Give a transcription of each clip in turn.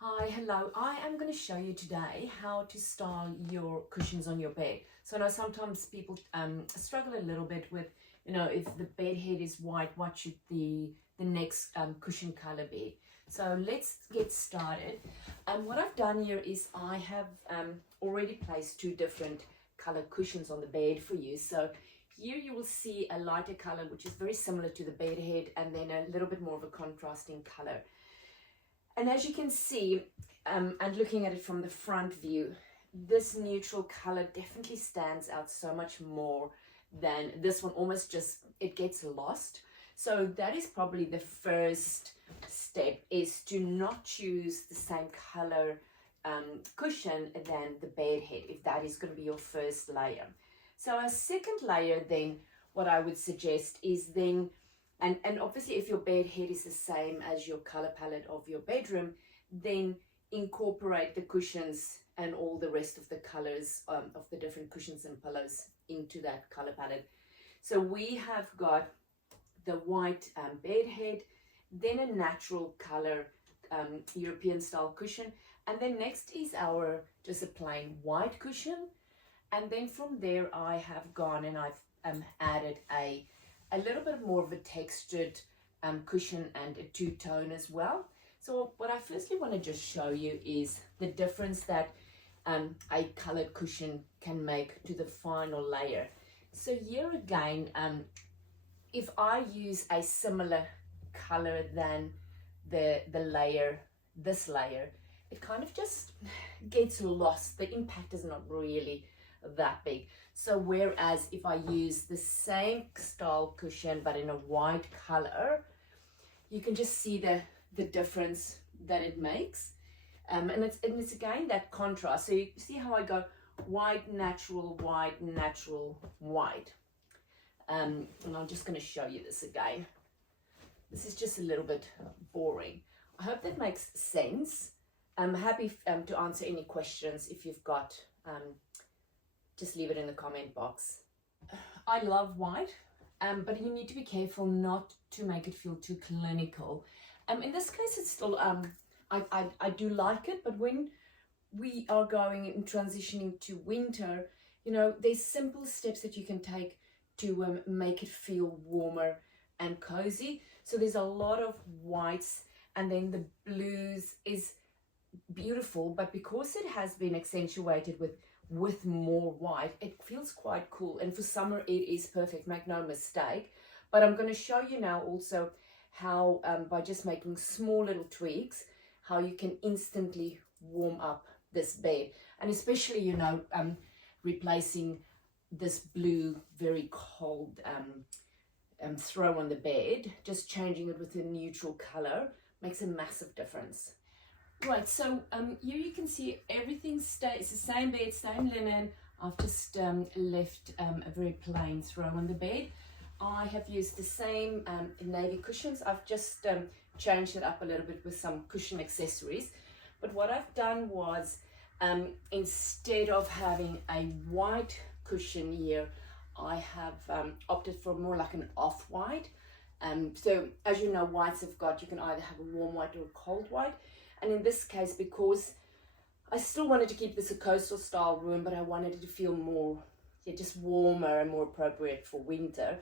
Hi, hello. I am going to show you today how to style your cushions on your bed. So I know sometimes people struggle a little bit with, if the bed head is white, what should the next cushion color be? So let's get started. What I've done here is I have already placed two different color cushions on the bed for you. So here you will see a lighter color, which is very similar to the bed head, and then a little bit more of a contrasting color. And as you can see, and looking at it from the front view, this neutral color definitely stands out so much more than this one. Almost just, it gets lost. So that is probably the first step, is to not choose the same color cushion than the bed head, if that is going to be your first layer. So a second layer then, what I would suggest is then, and obviously if your bed head is the same as your color palette of your bedroom, then incorporate the cushions and all the rest of the colors of the different cushions and pillows into that color palette. So we have got the white bed head, then a natural color European style cushion, and then next is our just a plain white cushion. And then from there I have gone and I've added a little bit more of a textured cushion and a two-tone as well. So what I firstly want to just show you is the difference that a colored cushion can make to the final layer. So here again, if I use a similar color than the layer, this layer, it kind of just gets lost. The impact is not really that big. So whereas if I use the same style cushion but in a white color, you can just see the difference that it makes. And it's again that contrast. So you see how I go white, natural, white, natural, white. And I'm just going to show you this again. This is just a little bit boring. I hope that makes sense. I'm happy to answer any questions if you've got. Just leave it in the comment box. I love white, but you need to be careful not to make it feel too clinical. In this case, it's still, I do like it, but when we are going and transitioning to winter, there's simple steps that you can take to make it feel warmer and cozy. So there's a lot of whites, and then the blues is beautiful, but because it has been accentuated with more white, it feels quite cool, and for summer it is perfect, make no mistake. But I'm going to show you now also how by just making small little tweaks, how you can instantly warm up this bed, and especially replacing this blue very cold throw on the bed, just changing it with a neutral color makes a massive difference. Right, so here you can see everything stays the same bed, same linen. I've just left a very plain throw on the bed. I have used the same navy cushions. I've just changed it up a little bit with some cushion accessories. But what I've done was, instead of having a white cushion here, I have opted for more like an off-white. So as you know, whites have got, you can either have a warm white or a cold white. And in this case, because I still wanted to keep this a coastal style room, but I wanted it to feel more, just warmer and more appropriate for winter,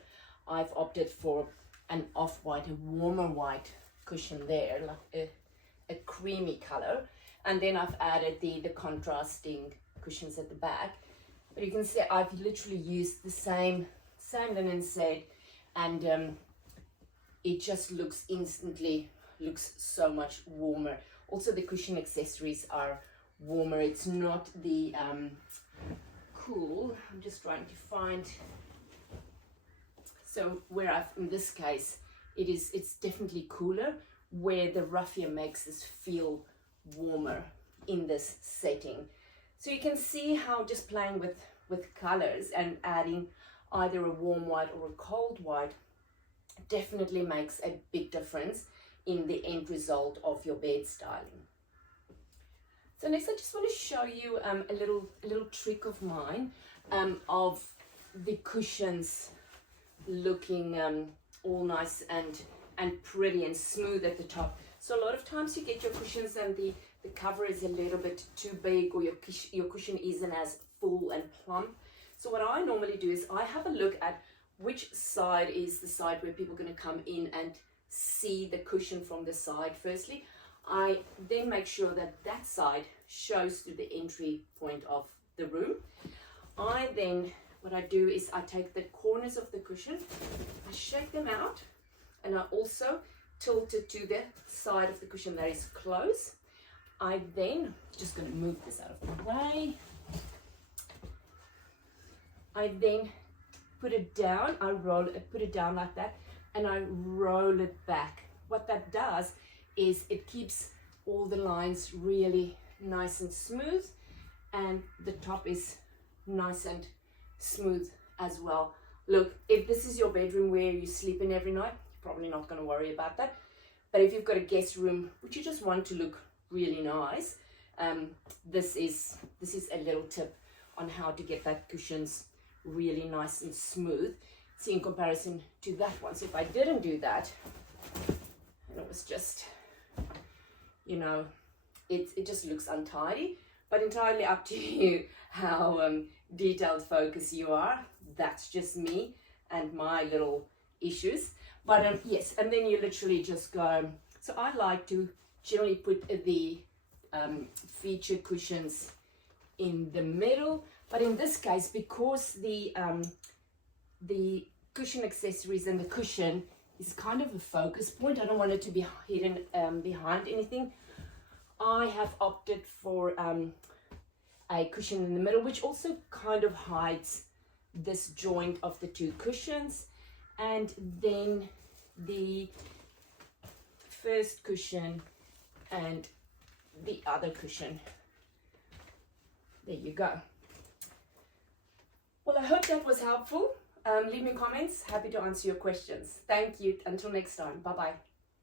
I've opted for an off-white, a warmer white cushion there, like a creamy color. And then I've added the contrasting cushions at the back. But you can see I've literally used the same linen set, and it just instantly looks so much warmer. Also, the cushion accessories are warmer. It's not the cool. I'm just trying to find. So where in this case, it's definitely cooler, where the raffia makes us feel warmer in this setting. So you can see how just playing with colors and adding either a warm white or a cold white definitely makes a big difference in the end result of your bed styling. So next I just want to show you a little trick of mine of the cushions looking all nice and pretty and smooth at the top. So a lot of times you get your cushions and the cover is a little bit too big, or your cushion isn't as full and plump. So what I normally do is I have a look at which side is the side where people are going to come in and see the cushion from the side. Firstly, I then make sure that that side shows to the entry point of the room. What I do is I take the corners of the cushion, I shake them out, and I also tilt it to the side of the cushion that is closed. I then, just going to move this out of the way, I then put it down, put it down like that, and I roll it back. What that does is it keeps all the lines really nice and smooth, and the top is nice and smooth as well. Look, if this is your bedroom where you sleep in every night, you're probably not going to worry about that. But if you've got a guest room which you just want to look really nice, this is a little tip on how to get that cushions really nice and smooth. See, in comparison to that one. So if I didn't do that, and it was just, you know, it just looks untidy, but entirely up to you how detailed focus you are. That's just me and my little issues. But yes, and then you literally just go. So I like to generally put the featured cushions in the middle, but in this case, because the cushion accessories and the cushion is kind of a focus point, I don't want it to be hidden behind anything. I have opted for a cushion in the middle, which also kind of hides this joint of the two cushions, and then the first cushion and the other cushion. There you go. Well, I hope that was helpful. Leave me comments. Happy to answer your questions. Thank you. Until next time. Bye-bye.